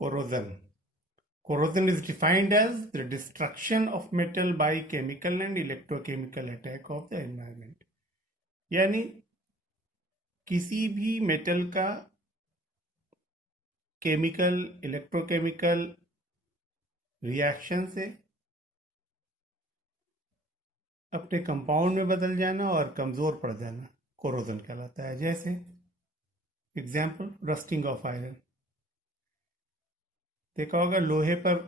Corrosion. Corrosion is defined as the destruction of metal by chemical and electrochemical attack of the environment. यानी किसी भी metal का chemical electrochemical reaction से अपने compound में बदल जाना और कमजोर पड़ जाना कोरोजन कहलाता है। जैसे एग्जाम्पल रस्टिंग ऑफ आयरन, देखा होगा लोहे पर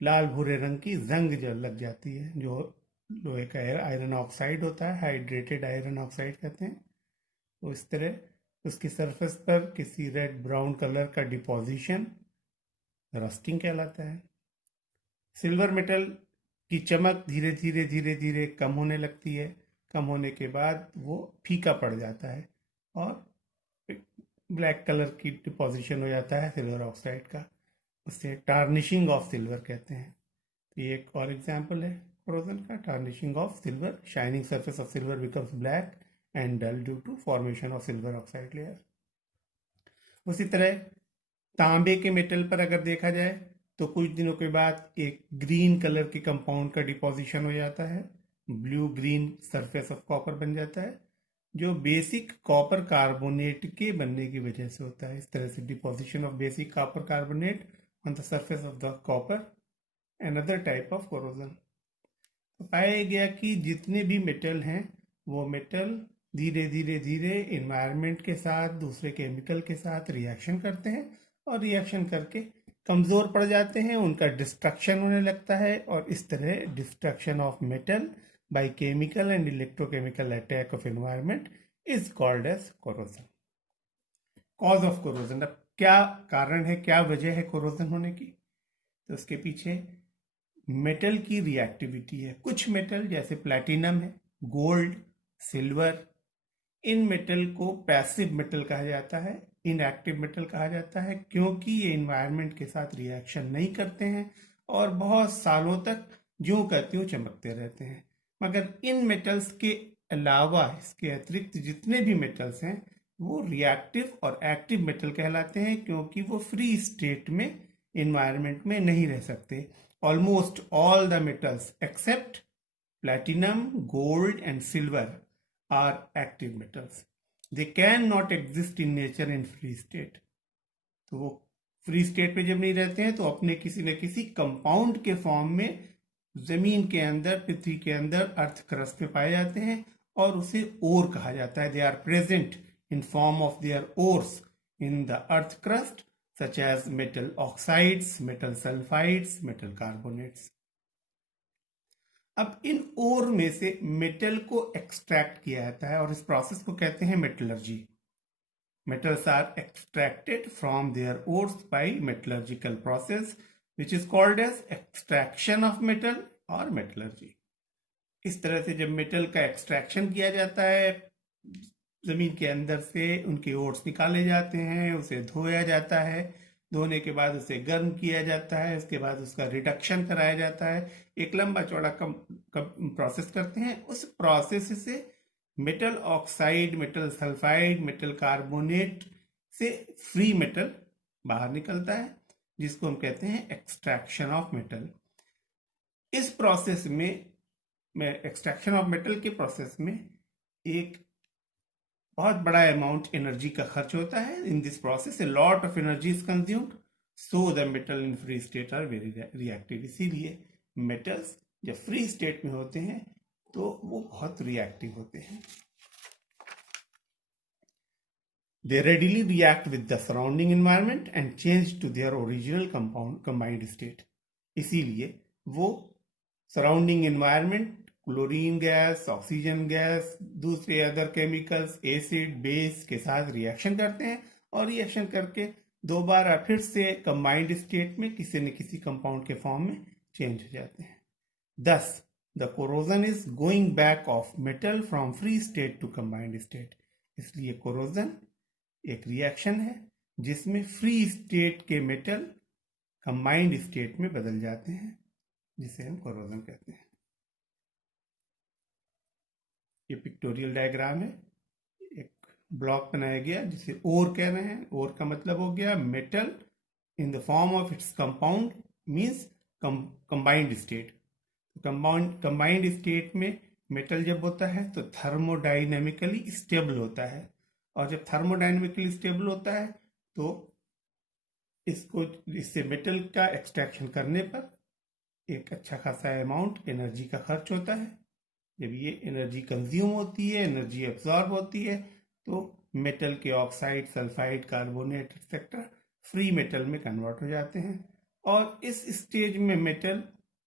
लाल भूरे रंग की जंग जो लग जाती है, जो लोहे का आयरन ऑक्साइड होता है, हाइड्रेटेड आयरन ऑक्साइड कहते हैं। तो इस तरह उसकी सरफेस पर किसी रेड ब्राउन कलर का डिपोजिशन रस्टिंग कहलाता है। सिल्वर मेटल की चमक धीरे धीरे धीरे धीरे कम होने लगती है, कम होने के बाद वो फीका पड़ जाता है और ब्लैक कलर की डिपोजिशन हो जाता है सिल्वर ऑक्साइड का, उसे टार्निशिंग ऑफ सिल्वर कहते हैं। तो ये एक और एग्जाम्पल है कोरोजन का, tarnishing of silver, shining surface of silver becomes black and dull due to formation of silver oxide layer. उसी तरह तांबे के मेटल पर अगर देखा जाए तो कुछ दिनों के बाद एक ग्रीन कलर के कंपाउंड का डिपोजिशन हो जाता है, blue green surface of copper बन जाता है, जो बेसिक कॉपर कार्बोनेट के बनने की वजह से होता है। इस तरह से deposition of basic copper carbonate on the surface of the copper, another type of corrosion. तो पाया गया कि जितने भी मेटल हैं वो मेटल धीरे धीरे धीरे इन्वायरमेंट के साथ, दूसरे केमिकल के साथ रिएक्शन करते हैं और रिएक्शन करके कमज़ोर पड़ जाते हैं, उनका डिस्ट्रक्शन होने लगता है, और इस तरह destruction of metal by chemical and electrochemical attack of environment is called as corrosion. Cause of corrosion, अब क्या कारण है, क्या वजह है कोरोजन होने की? तो उसके पीछे मेटल की रिएक्टिविटी है। कुछ मेटल जैसे प्लैटिनम है, गोल्ड, सिल्वर, इन मेटल को पैसिव मेटल कहा जाता है, इनएक्टिव मेटल कहा जाता है, क्योंकि ये इन्वायरमेंट के साथ रिएक्शन नहीं करते हैं और बहुत सालों तक ज्यों का त्यों चमकते रहते हैं। मगर इन मेटल्स के अलावा, इसके अतिरिक्त जितने भी मेटल्स हैं वो रिएक्टिव और एक्टिव मेटल कहलाते हैं, क्योंकि वो फ्री स्टेट में इन्वायरमेंट में नहीं रह सकते। Almost all the metals accept platinum, gold and silver are active metals. They cannot exist in nature in free state. तो वो फ्री स्टेट में जब नहीं रहते हैं तो अपने किसी न किसी कंपाउंड के फॉर्म में जमीन के अंदर, पृथ्वी के अंदर, अर्थ क्रस्ट में पाए जाते हैं और उसे ओर कहा जाता है। They are present in form of their ores in the earth crust, such as metal oxides, metal sulphides, metal carbonates. अब इन ओर में से मेटल को एक्सट्रैक्ट किया जाता है और इस प्रोसेस को कहते हैं metallurgy. Metals are extracted from their ores by metallurgical process which is called as extraction of metal और मेटलर्जी। इस तरह से जब मेटल का एक्सट्रैक्शन किया जाता है, जमीन के अंदर से उनके ओर्स निकाले जाते हैं, उसे धोया जाता है, धोने के बाद उसे गर्म किया जाता है, उसके बाद उसका रिडक्शन कराया जाता है, एक लंबा चौड़ा प्रोसेस करते हैं। उस प्रोसेस से metal oxide, metal sulphide, metal carbonate से फ्री मेटल बाहर निकलता है, जिसको हम कहते हैं एक्सट्रैक्शन ऑफ मेटल। इस प्रोसेस में, एक्सट्रैक्शन ऑफ मेटल के प्रोसेस में एक बहुत बड़ा अमाउंट एनर्जी का खर्च होता है। In this process a lot of energy is consumed, so the metal in free state are very reactive. इसीलिए मेटल्स जब फ्री स्टेट में होते हैं तो वो बहुत रिएक्टिव होते हैं। They readily react with the surrounding environment and change to their original combined state. इसीलिए वो surrounding environment, chlorine gas, oxygen gas, दूसरे अदर केमिकल्स, एसिड, बेस के साथ रिएक्शन करते हैं और रिएक्शन करके दोबारा फिर से कंबाइंड स्टेट में किसी न किसी कंपाउंड के फॉर्म में चेंज हो जाते हैं। Thus, the corrosion is going back of metal from free state to combined state. इसलिए corrosion एक रिएक्शन है जिसमें फ्री स्टेट के मेटल कंबाइंड स्टेट में बदल जाते हैं, जिसे हम कोरोजन कहते हैं। ये पिक्टोरियल डायग्राम है, एक ब्लॉक बनाया गया जिसे ओर कह रहे हैं। ओर का मतलब हो गया metal in the form of its compound means combined state. Combined state में मेटल जब होता है तो थर्मोडाइनेमिकली स्टेबल होता है, और जब थर्मोडाइनेमिकली स्टेबल होता है तो इससे मेटल का एक्सट्रैक्शन करने पर एक अच्छा खासा अमाउंट एनर्जी का खर्च होता है। जब ये एनर्जी कंज्यूम होती है, एनर्जी एब्जॉर्ब होती है, तो मेटल के oxide, sulphide, carbonate etcetera free metal में कन्वर्ट हो जाते हैं। और इस स्टेज में मेटल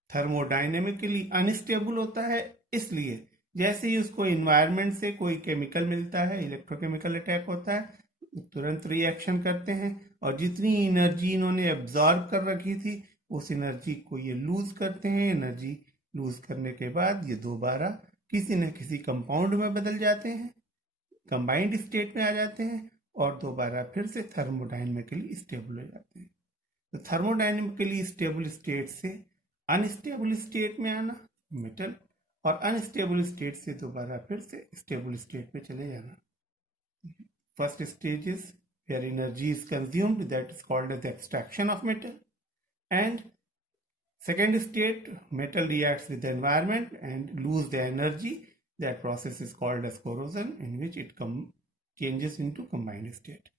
थर्मोडाइनेमिकली अनस्टेबल होता है, इसलिए जैसे ही उसको इन्वायरमेंट से कोई केमिकल मिलता है, इलेक्ट्रोकेमिकल अटैक होता है, तुरंत रिएक्शन करते हैं और जितनी एनर्जी इन्होंने एब्जॉर्ब कर रखी थी उस एनर्जी को ये लूज करते हैं। एनर्जी लूज करने के बाद ये दोबारा किसी न किसी कंपाउंड में बदल जाते हैं, कंबाइंड स्टेट में आ जाते हैं और दोबारा फिर से थर्मोडाइनमिकली स्टेबल हो जाते हैं। तो थर्मोडाइनमिकली स्टेबल स्टेट से अनस्टेबल स्टेट में आना मेटल, और अनस्टेबल स्टेट से दोबारा फिर से स्टेबल स्टेट में चले जाना। First stage is where energy is consumed, that is called as the extraction of metal, and second state, metal reacts with the environment and lose the energy. That process is called as corrosion, in which it changes into combined state.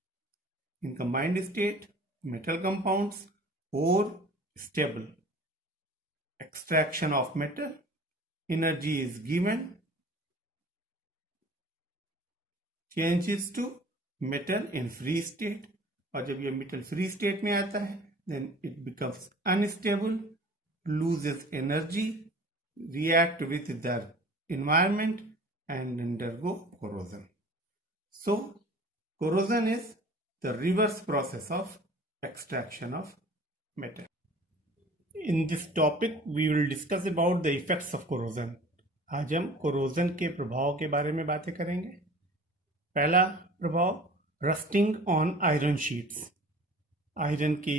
In combined state, metal compounds or stable. Extraction of metal, energy is given, changes to metal in free state, और जब ये metal free state में आता है then it becomes unstable, loses energy, react with the environment and undergo corrosion. So corrosion is the reverse process of extraction of metal. In this topic we will discuss about the effects of corrosion. आज हम corrosion के प्रभाव के बारे में बातें करेंगे। पहला प्रभाव, rusting on iron sheets. Iron की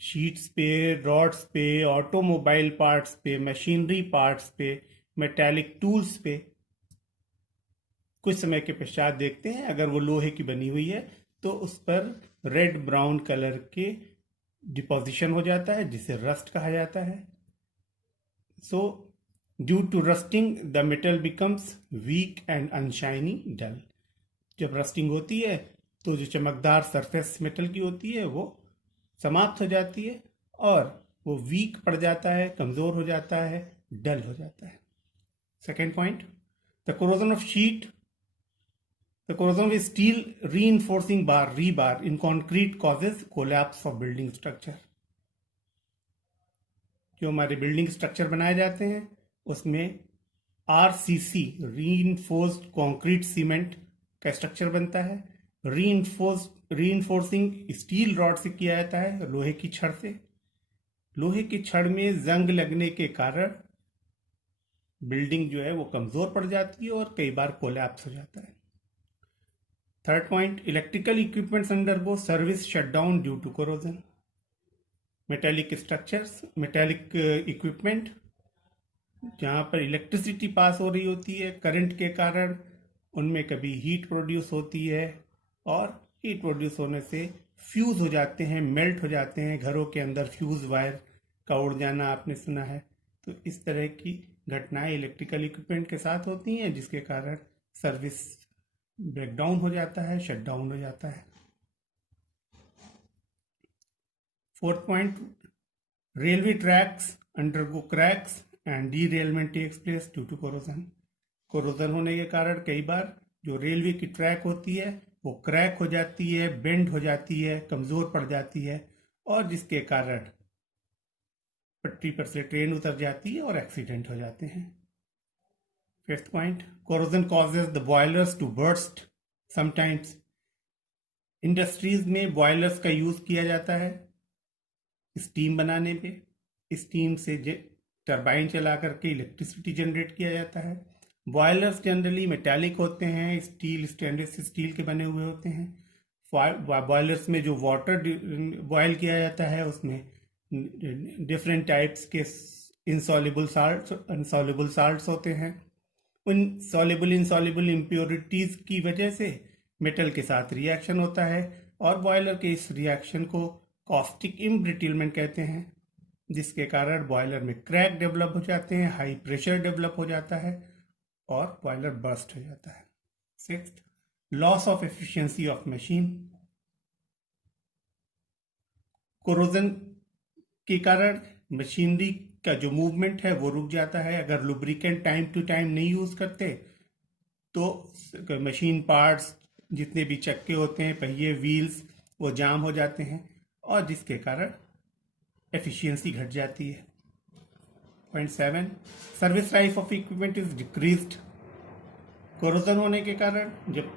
शीट्स पे, रॉड्स पे, ऑटोमोबाइल पार्ट्स पे, मशीनरी पार्ट्स पे, मेटालिक टूल्स पे कुछ समय के पश्चात देखते हैं अगर वो लोहे की बनी हुई है तो उस पर रेड ब्राउन कलर के डिपोजिशन हो जाता है जिसे रस्ट कहा जाता है। So due to rusting the metal becomes weak and unshiny dull. जब रस्टिंग होती है तो जो चमकदार सरफेस मेटल की होती है वो समाप्त हो जाती है और वो वीक पड़ जाता है, कमजोर हो जाता है, डल हो जाता है। Second point, the corrosion of sheet, the corrosion of steel reinforcing bar, rebar in concrete causes collapse of building structure. जो हमारे बिल्डिंग स्ट्रक्चर बनाए जाते हैं उसमें आरसीसी, रीइंफोर्स्ड कॉन्क्रीट सीमेंट का स्ट्रक्चर बनता है। रीइंफोर्सिंग स्टील रॉड से किया जाता है, लोहे की छड़ से। लोहे की छड़ में जंग लगने के कारण बिल्डिंग जो है वो कमजोर पड़ जाती है और कई बार कोलैप्स हो जाता है। Third point, electrical equipments undergo service shutdown due to corrosion. Metallic structures, metallic equipment जहाँ पर इलेक्ट्रिसिटी पास हो रही होती है करंट के कारण, उनमें कभी हीट प्रोड्यूस होती है और हीट प्रोड्यूस होने से फ्यूज हो जाते हैं, मेल्ट हो जाते हैं। घरों के अंदर फ्यूज वायर का उड़ जाना आपने सुना है। तो इस तरह की घटनाएं इलेक्ट्रिकल इक्विपमेंट के साथ होती हैं जिसके कारण सर्विस ब्रेकडाउन हो जाता है, शटडाउन हो जाता है। Fourth point, railway tracks undergo cracks and derailment takes place due to corrosion. Corrosion होने के कारण कई बार जो रेलवे की ट्रैक होती है वो क्रैक हो जाती है, बेंड हो जाती है, कमजोर पड़ जाती है और जिसके कारण पटरी पर से ट्रेन उतर जाती है और एक्सीडेंट हो जाते हैं। Fifth point, corrosion causes the boilers to burst. Sometimes industries में बॉयलर्स का यूज किया जाता है स्टीम बनाने पे। स्टीम से टरबाइन चला करके इलेक्ट्रिसिटी जनरेट किया जाता है। बॉयलर्स जनरली मेटालिक होते हैं, स्टील, स्टेनलेस स्टील के बने हुए होते हैं। बॉयलर्स में जो वाटर बॉयल किया जाता है उसमें डिफरेंट टाइप्स के इनसॉल्युबल साल्ट्स, अनसॉल्युबल साल्ट्स होते हैं। उन सॉल्युबल इनसॉल्युबल इम्प्योरिटीज की वजह से मेटल के साथ रिएक्शन होता है और बॉयलर के इस रिएक्शन को कॉस्टिक इम्ब्रिटिलमेंट कहते हैं, जिसके कारण बॉयलर में क्रैक डेवलप हो जाते हैं, हाई प्रेशर डेवलप हो जाता है और बॉयलर बर्स्ट हो जाता है। Sixth, loss of efficiency of machine. Corrosion के कारण मशीनरी का जो मूवमेंट है वो रुक जाता है। अगर लुब्रिकेंट टाइम टू टाइम नहीं यूज करते तो मशीन पार्ट्स जितने भी चक्के होते हैं, पहिए, व्हील्स, वो जाम हो जाते हैं और जिसके कारण एफिशिएंसी घट जाती है। Point 7, service life of equipment is decreased. Corrosion होने के कारण जब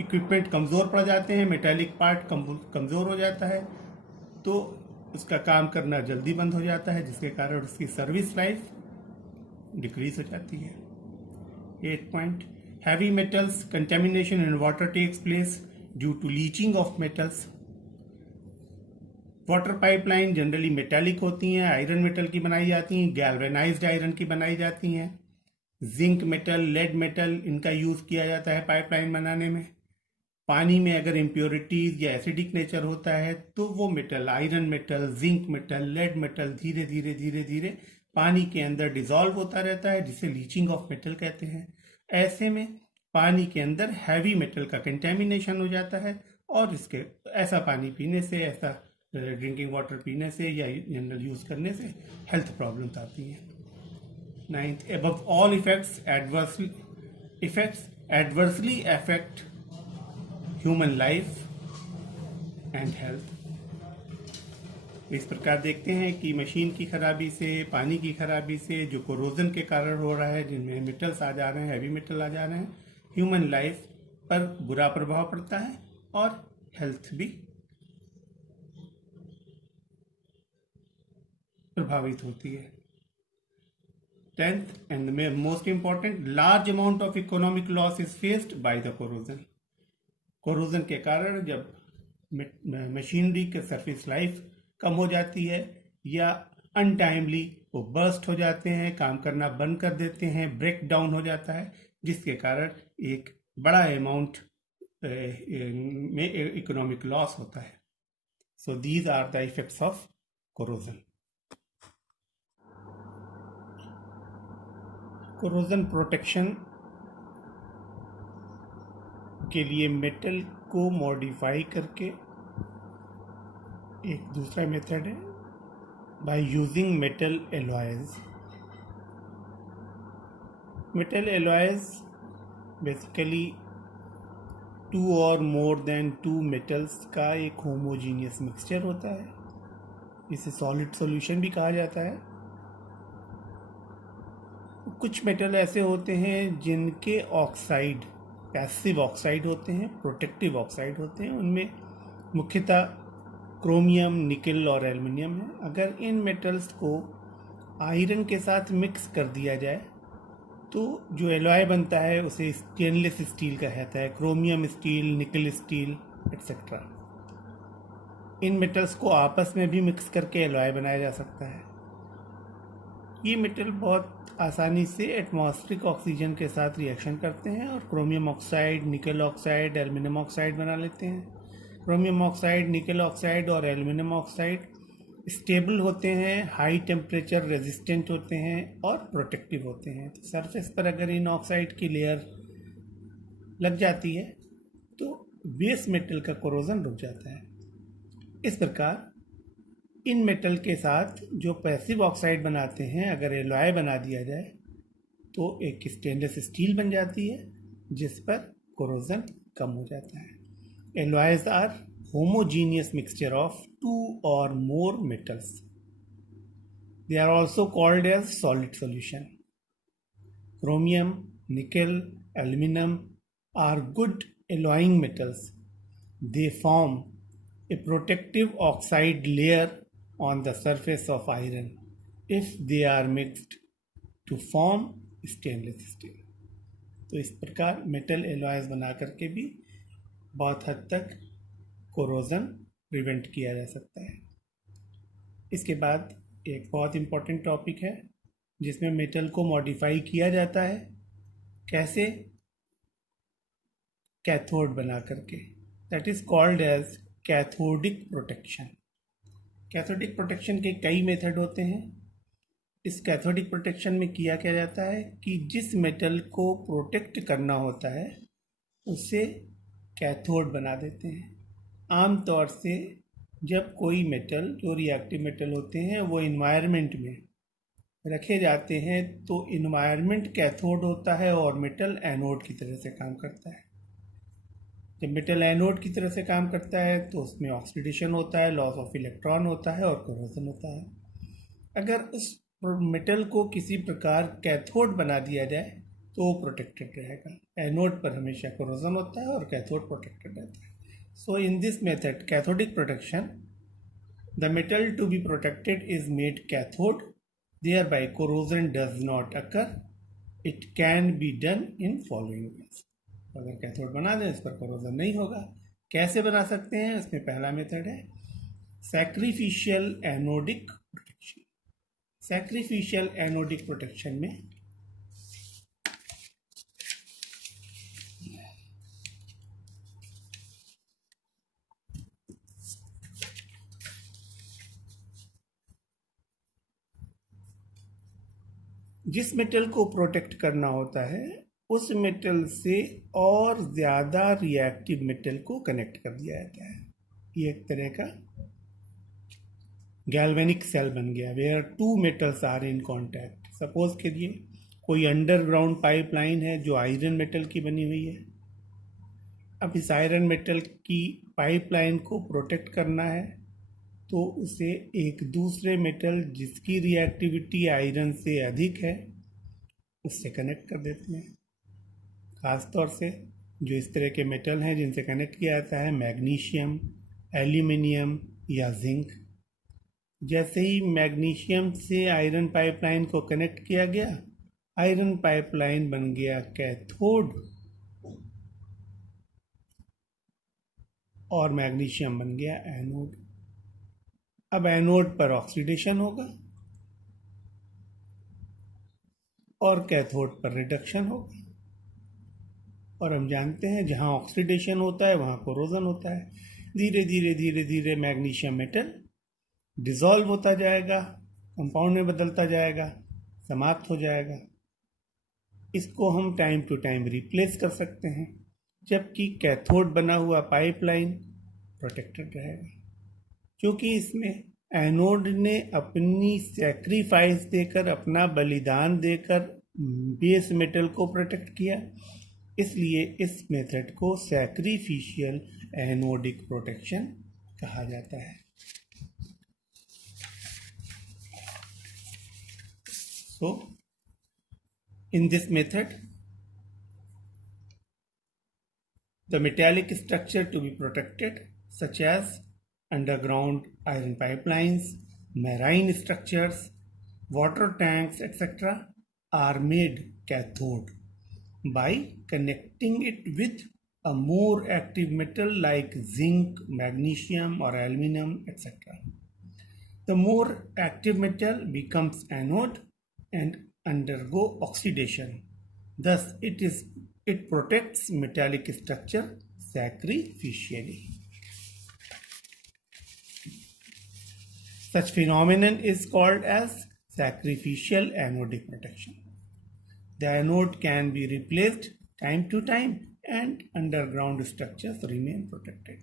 इक्विपमेंट कमज़ोर पड़ जाते हैं, मेटालिक पार्ट कमज़ोर हो जाता है, तो उसका काम करना जल्दी बंद हो जाता है, जिसके कारण उसकी सर्विस लाइफ डिक्रीज हो जाती है। 8 point, heavy metals contamination in water takes place due to leaching of metals. Water pipeline generally metallic होती हैं, आयरन मेटल की बनाई जाती हैं, गैल्वेनाइज्ड आयरन की बनाई जाती हैं। जिंक मेटल, लेड मेटल, इनका यूज़ किया जाता है पाइपलाइन बनाने में। पानी में अगर इम्प्योरिटीज या एसिडिक नेचर होता है तो वो metal, iron metal, zinc metal, lead metal धीरे धीरे धीरे धीरे पानी के अंदर डिसॉल्व होता रहता है, जिसे लीचिंग ऑफ मेटल कहते हैं। ऐसे में पानी के अंदर हैवी मेटल का कंटेमिनेशन हो जाता है और इसके ऐसा पानी पीने से, ऐसा ड्रिंकिंग वाटर पीने से या जनरल यूज़ करने से हेल्थ प्रॉब्लम्स आती हैं। 9th, above all effects adversely affect human life and health। इस प्रकार देखते हैं कि मशीन की खराबी से, पानी की खराबी से, जो कोरोजन के कारण हो रहा है, जिनमें मेटल्स आ जा रहे हैं, हैवी मेटल आ जा रहे हैं, ह्यूमन लाइफ पर बुरा प्रभाव पड़ता है और हेल्थ भी प्रभावित होती है। 10th and the most important, large amount of economic loss is faced by the corrosion। Corrosion के कारण जब मशीनरी के सर्विस लाइफ कम हो जाती है या अनटाइमली वो बर्स्ट हो जाते हैं, काम करना बंद कर देते हैं, ब्रेक डाउन हो जाता है, जिसके कारण एक बड़ा अमाउंट में इकोनॉमिक लॉस होता है। So these are the effects of corrosion. Corrosion protection के लिए मेटल को मॉडिफाई करके एक दूसरा मेथड है by using metal alloys. Metal alloys basically 2 और मोर देन 2 मेटल्स का एक होमोजीनियस मिक्सचर होता है। इसे सॉलिड सॉल्यूशन भी कहा जाता है। कुछ मेटल ऐसे होते हैं जिनके ऑक्साइड पैसिव ऑक्साइड होते हैं, प्रोटेक्टिव ऑक्साइड होते हैं। उनमें मुख्यतः क्रोमियम, निकल और एल्युमिनियम है। अगर इन मेटल्स को आयरन के साथ मिक्स कर दिया जाए तो जो एलॉय बनता है उसे स्टेनलेस स्टील का कहता है, क्रोमियम स्टील, निकल स्टील एक्सेट्रा। इन मेटल्स को आपस में भी मिक्स करके एलॉय बनाया जा सकता है। ये मेटल बहुत आसानी से एटमॉस्फेरिक ऑक्सीजन के साथ रिएक्शन करते हैं और क्रोमियम ऑक्साइड, निकल ऑक्साइड, एल्युमिनियम ऑक्साइड बना लेते हैं। क्रोमियम ऑक्साइड, निकल ऑक्साइड और एल्युमिनियम ऑक्साइड स्टेबल होते हैं, हाई टेम्परेचर रेजिस्टेंट होते हैं और प्रोटेक्टिव होते हैं। तो सरफेस पर अगर इन ऑक्साइड की लेयर लग जाती है तो बेस मेटल का कोरोजन रुक जाता है। इस प्रकार इन मेटल के साथ जो पैसिव ऑक्साइड बनाते हैं, अगर एलॉय बना दिया जाए तो एक स्टेनलेस स्टील बन जाती है, जिस पर कोरोजन कम हो जाता है। Alloys are homogeneous mixture of 2 or more metals. They are also called as solid solution. Chromium, nickel, aluminum are good alloying metals. They form a protective oxide layer on the surface of iron if they are mixed to form stainless steel. तो इस प्रकार metal alloys बना करके भी बहुत हद तक corrosion prevent किया जा सकता है। इसके बाद एक बहुत इम्पोर्टेंट टॉपिक है जिसमें मेटल को मॉडिफाई किया जाता है। कैसे? कैथोड बना करके, that is called as cathodic protection. Cathodic protection के कई मेथड होते हैं। इस कैथोडिक प्रोटेक्शन में किया क्या जाता है कि जिस मेटल को प्रोटेक्ट करना होता है उसे कैथोड बना देते हैं। आमतौर से जब कोई मेटल, जो रिएक्टिव मेटल होते हैं, वो इन्वायरमेंट में रखे जाते हैं तो इन्वायरमेंट कैथोड होता है और मेटल एनोड की तरह से काम करता है। जब मेटल एनोड की तरह से काम करता है तो उसमें ऑक्सीडेशन होता है, लॉस ऑफ इलेक्ट्रॉन होता है और कोरोजन होता है। अगर उस मेटल को किसी प्रकार कैथोड बना दिया जाए तो वो प्रोटेक्टेड रहेगा। एनोड पर हमेशा कोरोजन होता है और कैथोड प्रोटेक्टेड रहता है। So in this method cathodic protection, the metal to be protected is made cathode, thereby corrosion does not occur. It can be done in following ways. अगर cathode बना दें इस पर कोरोजन नहीं होगा। कैसे बना सकते हैं? इसमें पहला मेथड है sacrificial anodic protection. Sacrificial anodic protection में जिस मेटल को प्रोटेक्ट करना होता है उस मेटल से और ज़्यादा रिएक्टिव मेटल को कनेक्ट कर दिया जाता है। ये एक तरह का गैल्वेनिक सेल बन गया, where two metals are in contact. Suppose करिए कोई अंडरग्राउंड पाइपलाइन है जो आयरन मेटल की बनी हुई है। अब इस आयरन मेटल की पाइपलाइन को प्रोटेक्ट करना है तो उसे एक दूसरे मेटल जिसकी रिएक्टिविटी आयरन से अधिक है उससे कनेक्ट कर देते हैं। खास तौर से जो इस तरह के मेटल हैं जिनसे कनेक्ट किया जाता है मैग्नीशियम, एल्यूमिनियम या जिंक। जैसे ही मैग्नीशियम से आयरन पाइपलाइन को कनेक्ट किया गया, आयरन पाइपलाइन बन गया कैथोड और मैग्नीशियम बन गया एनोड। अब एनोड पर ऑक्सीडेशन होगा और कैथोड पर रिडक्शन होगा। और हम जानते हैं जहाँ ऑक्सीडेशन होता है वहाँ कोरोजन होता है। धीरे धीरे धीरे धीरे मैग्नीशियम मेटल डिसॉल्व होता जाएगा, कंपाउंड में बदलता जाएगा, समाप्त हो जाएगा। इसको हम टाइम टू टाइम रिप्लेस कर सकते हैं, जबकि कैथोड बना हुआ पाइपलाइन प्रोटेक्टेड रहेगा, क्योंकि इसमें एनोड ने अपनी सैक्रिफाइस देकर, अपना बलिदान देकर बेस मेटल को प्रोटेक्ट किया। इसलिए इस मेथड को सैक्रिफिशियल एनोडिक प्रोटेक्शन कहा जाता है। So, in this method, the metallic structure to be protected, such as underground iron pipelines, marine structures, water tanks, etc., are made cathode by connecting it with a more active metal like zinc, magnesium, or aluminum, etc. The more active metal becomes anode and undergo oxidation. Thus, it protects metallic structure sacrificially. Such phenomenon is called as sacrificial anodic protection. The anode can be replaced time to time and underground structures remain protected.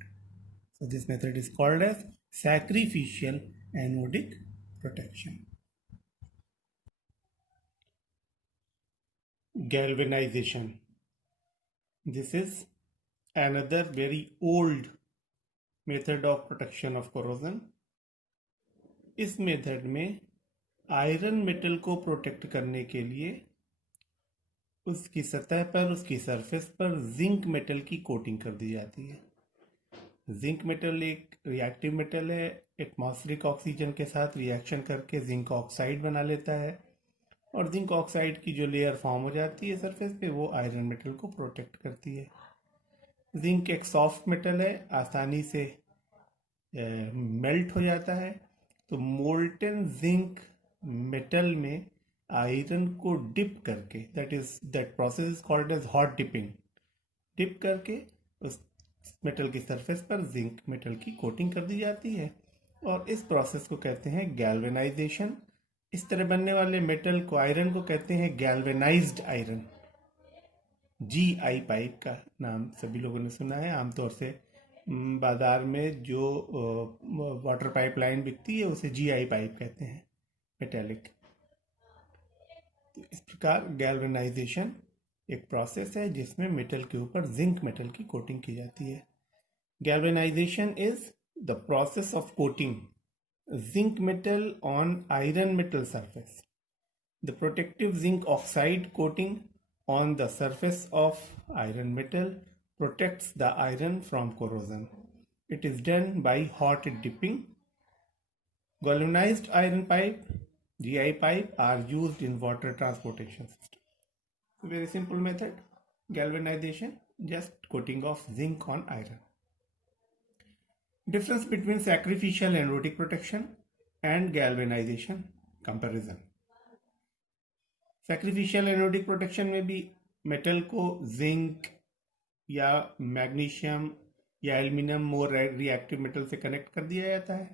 So this method is called as sacrificial anodic protection. Galvanization. This is another very old method of protection of corrosion. इस method में iron metal को protect करने के लिए उसकी सतह पर, उसकी सरफेस पर जिंक मेटल की कोटिंग कर दी जाती है। जिंक मेटल एक रिएक्टिव मेटल है, एटमॉस्फेरिक ऑक्सीजन के साथ रिएक्शन करके जिंक ऑक्साइड बना लेता है और जिंक ऑक्साइड की जो लेयर फॉर्म हो जाती है सरफेस पे वो आयरन मेटल को प्रोटेक्ट करती है। जिंक एक सॉफ्ट मेटल है, आसानी से मेल्ट हो जाता है। तो मोल्टन जिंक मेटल में आयरन को डिप करके, that process is called as hot dipping, dip करके उस मेटल की सरफेस पर जिंक मेटल की कोटिंग कर दी जाती है और इस प्रोसेस को कहते हैं गैल्वेनाइजेशन। इस तरह बनने वाले मेटल को, आयरन को कहते हैं गैल्वेनाइज्ड आयरन। GI पाइप का नाम सभी लोगों ने सुना है। आमतौर से बाजार में जो वाटर पाइपलाइन बिकती है उसे GI पाइप कहते हैं, मेटेलिक। तो इस प्रकार गैल्वेनाइजेशन एक प्रोसेस है जिसमें मेटल के ऊपर जिंक मेटल की कोटिंग की जाती है। Galvanisation is the process of coating zinc metal on iron metal surface. The protective zinc oxide coating on the surface of iron metal protects the iron from corrosion. It is done by hot dipping. Galvanized iron pipe, GI pipe, are used in water transportation system. Very simple method. Galvanization, just coating of zinc on iron. Difference between sacrificial anodic protection and galvanization comparison. Sacrificial anodic protection में भी metal को zinc या magnesium या aluminium more reactive metal से connect कर दिया जाता है।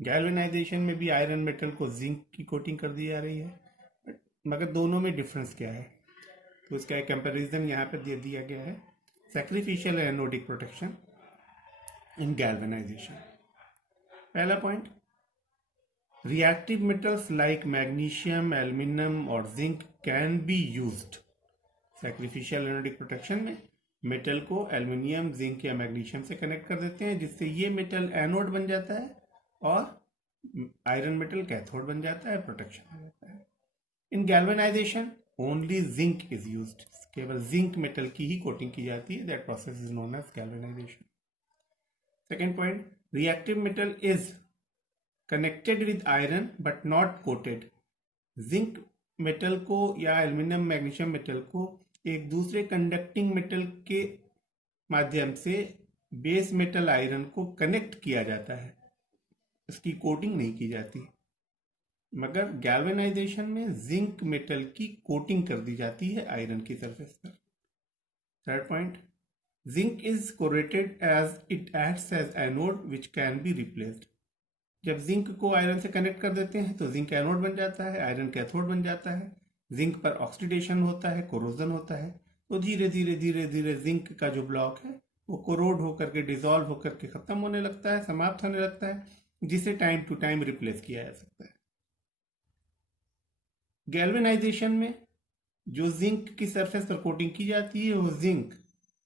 गैल्वेनाइजेशन में भी आयरन मेटल को जिंक की कोटिंग कर दी जा रही है, मगर दोनों में डिफरेंस क्या है, तो उसका एक कंपैरिजन यहाँ पर दे दिया गया है। Sacrificial anodic protection in galvanisation. पहला point, reactive metals like magnesium, aluminum और zinc can be used. Sacrificial anodic protection में मेटल को एल्यूमिनियम, जिंक या मैग्नीशियम से कनेक्ट कर देते हैं जिससे ये मेटल एनोड बन जाता है और आयरन मेटल कैथोड बन जाता है, प्रोटेक्शन हो जाता है। In galvanisation only zinc is used, केवल जिंक मेटल की ही कोटिंग की जाती है। That process is known as galvanisation. Second point, reactive metal is connected with iron but not coated. Zinc metal को या एल्यूमिनियम मैग्नीशियम मेटल को एक दूसरे कंडक्टिंग मेटल के माध्यम से बेस मेटल आयरन को कनेक्ट किया जाता है, इसकी कोटिंग नहीं की जाती। मगर गैल्वेनाइजेशन में जिंक मेटल की कोटिंग कर दी जाती है आयरन की सरफेस पर। Third point, zinc is corroded as it acts as anode which can be replaced. जब जिंक को आयरन से कनेक्ट कर देते हैं तो जिंक एनोड बन जाता है, आयरन कैथोड बन जाता है। जिंक पर ऑक्सीडेशन होता है, कोरोजन होता है, तो धीरे धीरे धीरे धीरे जिंक का जो ब्लॉक है वो कोरोड होकर के, डिजॉल्व होकर के खत्म होने लगता है, समाप्त होने लगता है, जिसे टाइम टू टाइम रिप्लेस किया जा सकता है। गैल्वेनाइजेशन में जो जिंक की सरफेस पर कोटिंग की जाती है वो जिंक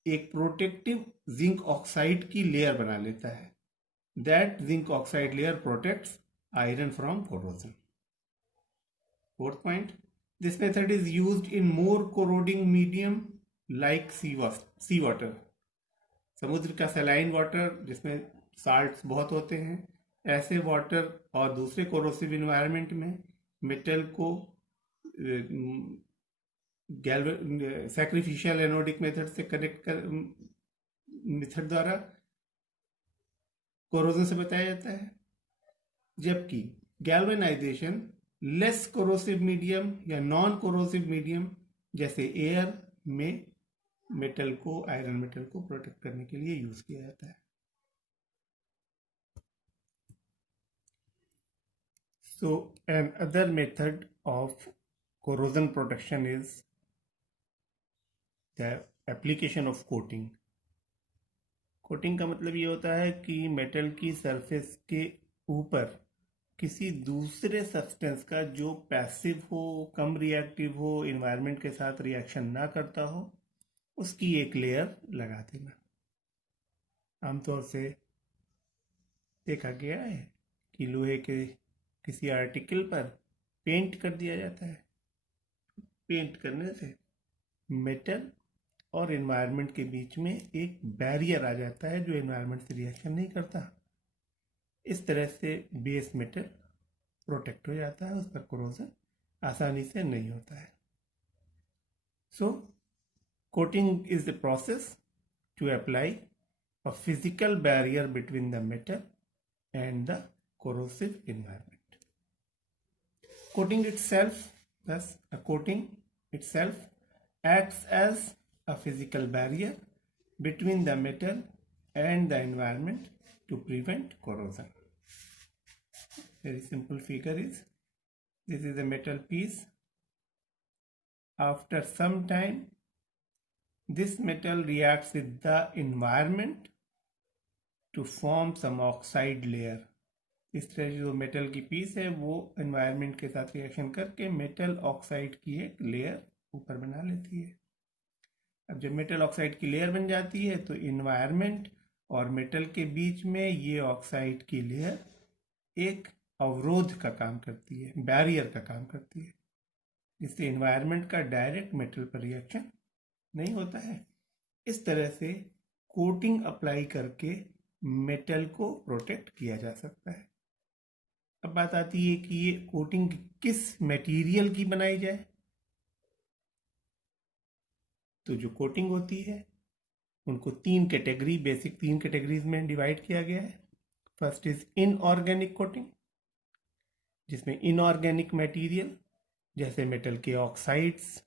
एक प्रोटेक्टिव जिंक ऑक्साइड की लेयर बना लेता है। That zinc oxide layer protects iron from corrosion. Fourth point, this method is used in more corroding medium like sea water. समुद्र का सलाइन वाटर जिसमें साल्ट्स बहुत होते हैं, ऐसे वाटर और दूसरे कोरोसिव इन्वायरमेंट में मेटल को सैक्रिफिशियल एनोडिक मेथड से कनेक्ट कर मेथड द्वारा कोरोजन से बचाया जाता है। जबकि गैल्वेनाइजेशन लेस कोरोसिव मीडियम या नॉन कोरोसिव मीडियम जैसे एयर में मेटल को, आयरन मेटल को प्रोटेक्ट करने के लिए यूज किया जाता है। So another method of corrosion protection is the application of coating. Coating का मतलब ये होता है कि मेटल की सरफेस के ऊपर किसी दूसरे सब्सटेंस का जो पैसिव हो, कम रिएक्टिव हो, इन्वायरमेंट के साथ रिएक्शन ना करता हो, उसकी एक लेयर लगा देना। आमतौर से देखा गया है कि लोहे के किसी आर्टिकल पर पेंट कर दिया जाता है। पेंट करने से मेटल और एनवायरनमेंट के बीच में एक बैरियर आ जाता है जो एनवायरनमेंट से रिएक्शन नहीं करता। इस तरह से बेस मेटल प्रोटेक्ट हो जाता है, उस पर कोरोजन आसानी से नहीं होता है। So coating is the process to apply a physical barrier between the metal and the corrosive environment. Coating itself, thus a coating itself acts as a physical barrier between the metal and the environment to prevent corrosion. Very simple figure is, this is a metal piece. After some time, this metal reacts with the environment to form some oxide layer. इस तरह जो metal की piece है वो environment के साथ reaction करके metal oxide की एक लेयर ऊपर बना लेती है। अब जब मेटल ऑक्साइड की लेयर बन जाती है तो इन्वायरमेंट और मेटल के बीच में ये ऑक्साइड की लेयर एक अवरोध का काम करती है, बैरियर का काम करती है, जिससे इन्वायरमेंट का डायरेक्ट मेटल पर रिएक्शन नहीं होता है। इस तरह से कोटिंग अप्लाई करके मेटल को प्रोटेक्ट किया जा सकता है। अब बात आती है कि ये कोटिंग किस मटेरियल की बनाई जाए। तो जो कोटिंग होती है उनको बेसिक तीन कैटेगरीज में डिवाइड किया गया है। फर्स्ट इज इनऑर्गेनिक कोटिंग, जिसमें इनऑर्गेनिक मटेरियल जैसे मेटल के ऑक्साइड्स,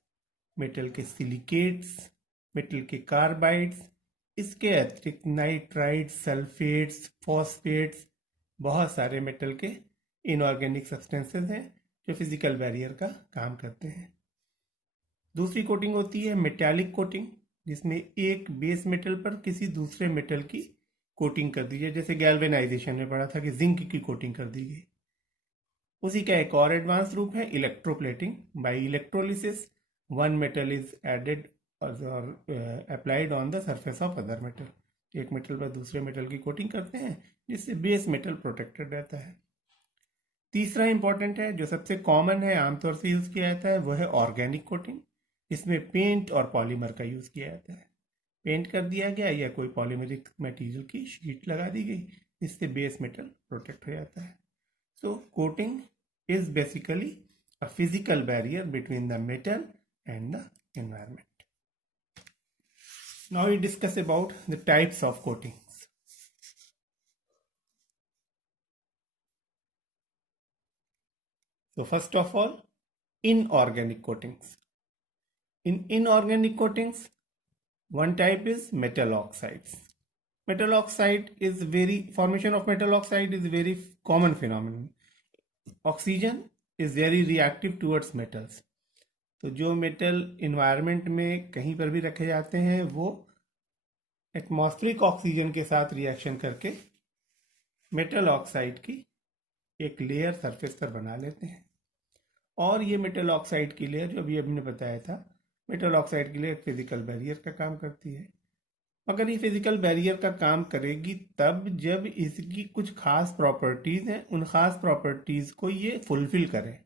मेटल के सिलिकेट्स, मेटल के कार्बाइड्स, इसके अतिरिक्त नाइट्राइड्स, सल्फेट्स, फॉस्फेट्स, बहुत सारे मेटल के इनऑर्गेनिक सब्सटेंसेस हैं जो फिजिकल बैरियर का काम करते हैं। दूसरी कोटिंग होती है मेटालिक कोटिंग, जिसमें एक बेस मेटल पर किसी दूसरे मेटल की कोटिंग कर दी जाए। जैसे गैल्वेनाइजेशन में पढ़ा था कि जिंक की कोटिंग कर दी गई। उसी का एक और एडवांस रूप है electroplating. By electrolysis one metal is added और applied on the surface of other metal. एक मेटल पर दूसरे मेटल की कोटिंग करते हैं जिससे बेस मेटल प्रोटेक्टेड रहता है। तीसरा इंपॉर्टेंट है, जो सबसे कॉमन है, आमतौर से यूज किया जाता है, वो है ऑर्गेनिक कोटिंग। इसमें पेंट और पॉलीमर का यूज किया जाता है। पेंट कर दिया गया या कोई पॉलीमरिक मटेरियल की शीट लगा दी गई, इससे बेस मेटल प्रोटेक्ट हो जाता है। So coating is basically a physical barrier between the metal and the environment. Now we discuss about the types of coatings. So first of all, inorganic coatings. In inorganic coatings, one type is metal oxides. Formation of metal oxide is very common phenomenon. Oxygen is very reactive towards metals. तो जो metal environment में कहीं पर भी रखे जाते हैं वो एटमॉस्फेरिक ऑक्सीजन के साथ रिएक्शन करके मेटल ऑक्साइड की एक लेयर सरफेस पर बना लेते हैं। और ये मेटल ऑक्साइड की लेयर, जो अभी हमने बताया था, मेटल ऑक्साइड की लेयर फिजिकल बैरियर का काम करती है। मगर ये फिजिकल बैरियर का काम करेगी तब जब इसकी कुछ खास प्रॉपर्टीज हैं, उन खास प्रॉपर्टीज को ये फुलफिल करे।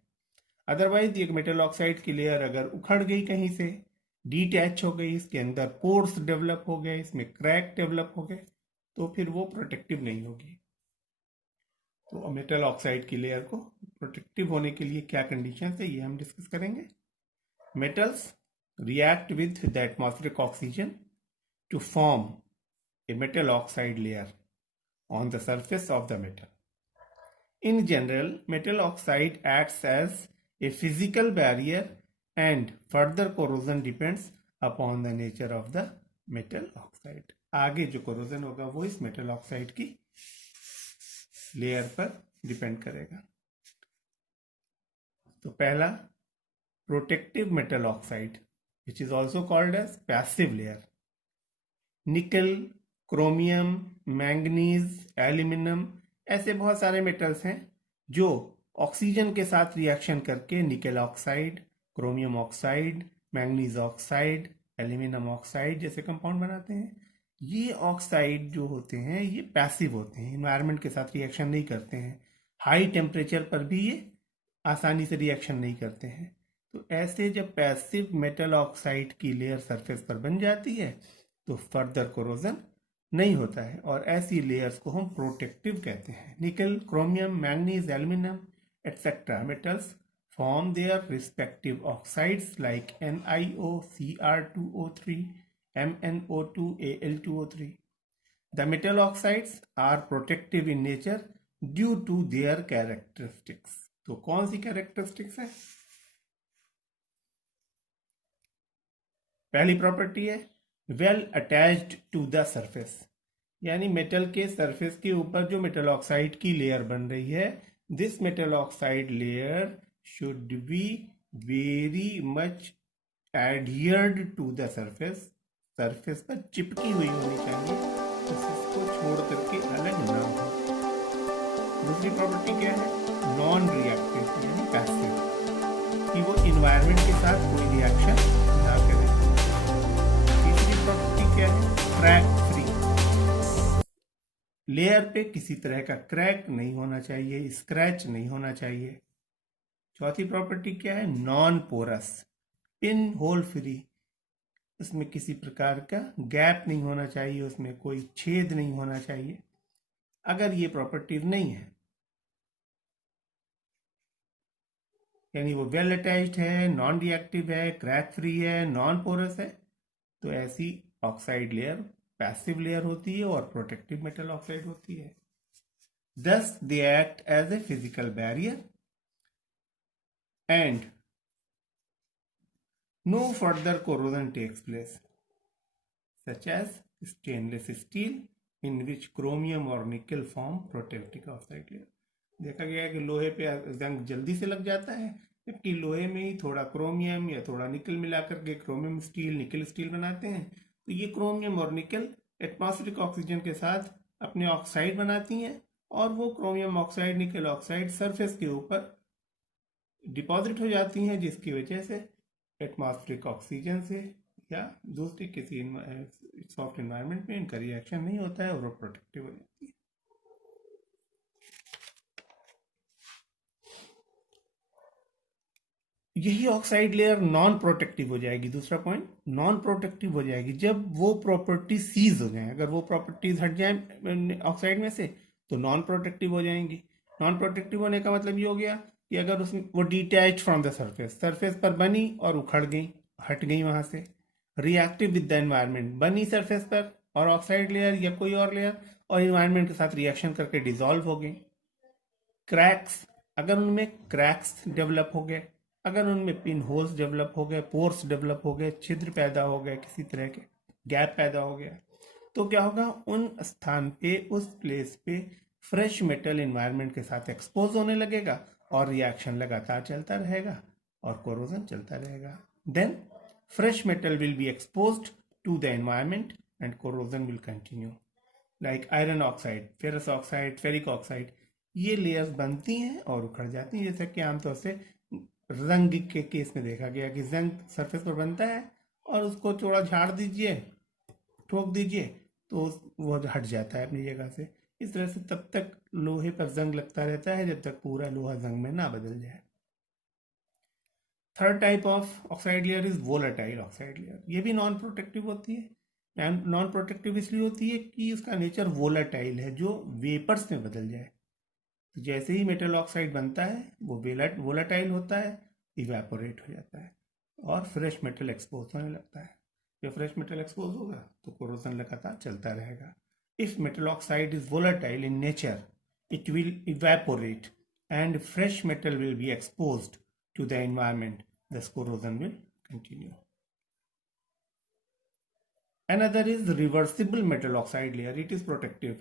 अदरवाइज ये मेटल ऑक्साइड की लेयर अगर उखड़ गई, कहीं से डिटैच हो गई, इसके अंदर पोर्स डेवलप हो गए, इसमें क्रैक डेवलप हो गए, तो फिर वो प्रोटेक्टिव नहीं होगी। तो मेटल ऑक्साइड की लेयर को प्रोटेक्टिव होने के लिए क्या कंडीशन है, ये हम डिस्कस करेंगे। Metals react with the atmospheric oxygen to form a metal oxide layer on the surface of the metal. In general, metal oxide acts as a physical barrier and further corrosion depends upon the nature of the metal oxide. आगे जो corrosion होगा वो इस metal oxide की layer पर depend करेगा। तो पहला, protective metal oxide, which is also called as passive layer. निकल, क्रोमियम, मैंगनीज, एल्यूमिनियम, ऐसे बहुत सारे मेटल्स हैं जो ऑक्सीजन के साथ रिएक्शन करके निकल oxide, chromium oxide, manganese oxide, aluminium oxide जैसे कंपाउंड बनाते हैं। ये ऑक्साइड जो होते हैं ये पैसिव होते हैं, इन्वायरमेंट के साथ रिएक्शन नहीं करते हैं। हाई टेम्परेचर पर भी ये आसानी से रिएक्शन नहीं करते हैं। तो ऐसे जब पैसिव मेटल ऑक्साइड की लेयर सरफेस पर बन जाती है तो फर्दर कोरोजन नहीं होता है, और ऐसी लेयर्स को हम प्रोटेक्टिव कहते हैं। निकल, chromium, manganese, aluminium etcetera metals form their respective oxides like NiO, Cr2O3, MnO2, Al2O3. The metal oxides are protective in nature due to their characteristics. तो कौन सी characteristics है? पहली प्रॉपर्टी है well attached to the surface, यानी metal के surface के ऊपर जो मेटल ऑक्साइड की लेयर बन रही है, this metal oxide layer should be very much adhered to the surface, surface पर चिपकी हुई होनी चाहिए, इसको छोड़ करके अलग ना हो। दूसरी प्रॉपर्टी क्या है? नॉन रिएक्टिव यानी पैसिव, कि वो इन्वायरमेंट के साथ कोई रिएक्शन ना करे। तीसरी प्रॉपर्टी क्या है? क्रैक फ्री, लेयर पे किसी तरह का क्रैक नहीं होना चाहिए, स्क्रैच नहीं होना चाहिए। चौथी प्रॉपर्टी क्या है? Non porous, pinhole free, उसमें किसी प्रकार का गैप नहीं होना चाहिए, उसमें कोई छेद नहीं होना चाहिए। अगर ये प्रॉपर्टीज नहीं है, यानी वो वेल अटैच्ड है, नॉन रिएक्टिव है, क्रैक फ्री है, नॉन पोरस है, तो ऐसी ऑक्साइड लेयर पैसिव लेयर होती है और प्रोटेक्टिव मेटल ऑक्साइड होती है। Thus, they act as a physical barrier and no further corrosion takes place, such as stainless steel, in which chromium or nickel form protective oxide layer. देखा गया है कि लोहे पे जंग जल्दी से लग जाता है, जबकि लोहे में ही थोड़ा क्रोमियम या थोड़ा निकल मिलाकर के क्रोमियम स्टील, निकल स्टील बनाते हैं। तो ये क्रोमियम और निकल एटमॉस्फेरिक ऑक्सीजन के साथ अपने ऑक्साइड बनाती हैं, और वो क्रोमियम ऑक्साइड, निकल ऑक्साइड सरफेस के ऊपर डिपॉजिट हो जाती हैं, जिसकी वजह से एटमॉस्फेरिक ऑक्सीजन से या दूसरी किसी सॉफ्ट एनवायरनमेंट में इनका रिएक्शन नहीं होता है और वो प्रोटेक्टिव हो जाती है। यही ऑक्साइड लेयर नॉन प्रोटेक्टिव हो जाएगी। दूसरा पॉइंट, नॉन प्रोटेक्टिव हो जाएगी जब वो प्रॉपर्टी सीज हो जाए। अगर वो प्रॉपर्टीज हट जाए ऑक्साइड में से तो नॉन प्रोटेक्टिव हो जाएंगी। नॉन प्रोटेक्टिव होने का मतलब ये हो गया कि अगर उसमें वो detach from the surface, surface पर बनी और उखड़ गई, हट गई वहां से। रिएक्टिव विद द एनवायरनमेंट, बनी सरफेस पर और ऑक्साइड लेयर या कोई और लेयर, और इन्वायरमेंट के साथ रिएक्शन करके डिजॉल्व हो गई। क्रैक्स, अगर उनमें क्रैक्स डेवलप हो गए, अगर उनमें पिन होल्स डेवलप हो गए, पोर्स डेवलप हो गए, छिद्र पैदा हो गए, किसी तरह के गैप पैदा हो गया, तो क्या होगा? उन स्थान पे, उस प्लेस पे फ्रेश मेटल एनवायरनमेंट के साथ एक्सपोज होने लगेगा और रिएक्शन लगातार चलता रहेगा और कोरोजन चलता रहेगा। Then fresh metal will be exposed to the environment and corrosion will continue. Like iron oxide, ferrous oxide, ferric oxide, ये लेयर्स बनती हैं और उखड़ जाती हैं। जैसे कि आमतौर से जंग के केस में देखा गया कि जंग सरफेस पर बनता है और उसको थोड़ा झाड़ दीजिए, ठोक दीजिए, तो वो हट जाता है अपनी जगह से। इस तरह से तब तक लोहे पर जंग लगता रहता है जब तक पूरा लोहा जंग में ना बदल जाए। Third type of oxide layer is volatile oxide layer. ये भी नॉन प्रोटेक्टिव होती है। नॉन प्रोटेक्टिव इसलिए होती है कि उसका नेचर वोलेटाइल है, जो वेपर्स में बदल जाए। तो जैसे ही मेटल ऑक्साइड बनता है वो वोलेटाइल होता है, इवेपोरेट हो जाता है और फ्रेश मेटल एक्सपोज होने लगता है। जब फ्रेश मेटल एक्सपोज होगा तो कोरोजन लगातार चलता रहेगा। If metal oxide is volatile in nature, it will evaporate and fresh metal will be exposed to the environment, thus corrosion will continue. Another is reversible metal oxide layer, it is protective.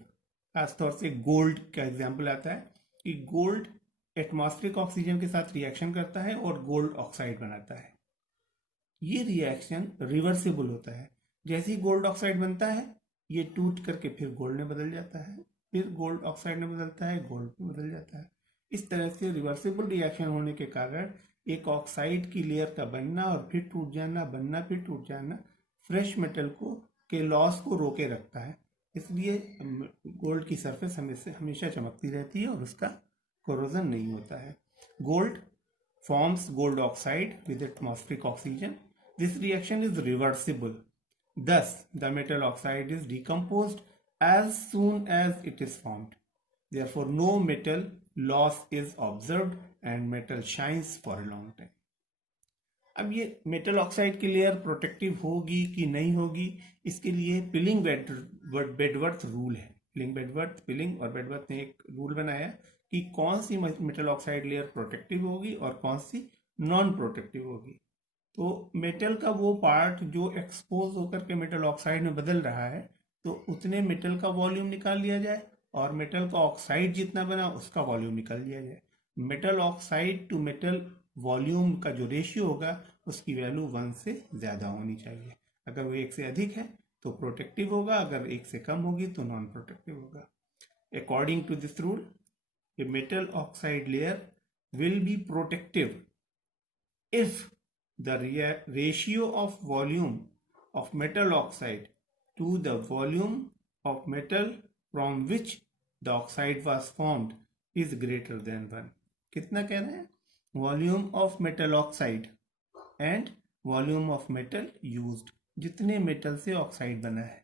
खास तौर से gold का example आता है कि gold atmospheric oxygen के साथ reaction करता है और गोल्ड ऑक्साइड बनाता है। ये रिएक्शन रिवर्सिबल होता है। जैसे ही गोल्ड ऑक्साइड बनता है, ये टूट करके फिर गोल्ड में बदल जाता है, फिर गोल्ड ऑक्साइड में बदलता है, गोल्ड में बदल जाता है। इस तरह से रिवर्सिबल रिएक्शन होने के कारण एक ऑक्साइड की लेयर का बनना और फिर टूट जाना, बनना फिर टूट जाना, फ्रेश मेटल को के लॉस को रोके रखता है। इसलिए गोल्ड की सरफेस हमेशा चमकती रहती है और उसका कोरोजन नहीं होता है। Gold forms gold oxide with atmospheric oxygen. This reaction is reversible. Thus, the metal oxide is decomposed as soon as it is formed. Therefore, no metal loss is observed and metal shines for a long time. अब ये metal oxide की layer protective होगी कि नहीं होगी, इसके लिए पिलिंग बेडवर्थ rule है। पिलिंग और बेडवर्थ ने एक रूल बनाया कि कौन सी मेटल ऑक्साइड लेयर प्रोटेक्टिव होगी और कौन सी नॉन प्रोटेक्टिव होगी। तो मेटल का वो पार्ट जो एक्सपोज होकर के मेटल ऑक्साइड में बदल रहा है, तो उतने मेटल का वॉल्यूम निकाल लिया जाए और मेटल का ऑक्साइड जितना बना उसका वॉल्यूम निकाल लिया जाए। Metal oxide to metal volume का जो रेशियो होगा उसकी वैल्यू 1 से ज़्यादा होनी चाहिए। अगर वो 1 से अधिक है तो प्रोटेक्टिव होगा, अगर 1 से कम होगी तो नॉन प्रोटेक्टिव होगा। According to this rule, a metal oxide layer will be protective if the ratio of volume of metal oxide to the volume of metal from which the oxide was formed is greater than 1। कितना कह रहे हैं? Volume of metal oxide and volume of metal used, जितने metal से oxide बना है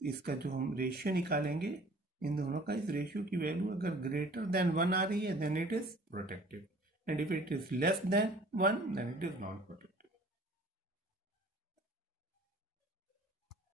इसका जो हम रेशियो निकालेंगे इन दोनों का, इस रेशियो की वैल्यू अगर ग्रेटर देन 1 आ रही है then it is protective, and if it is less than 1 then it is non protective.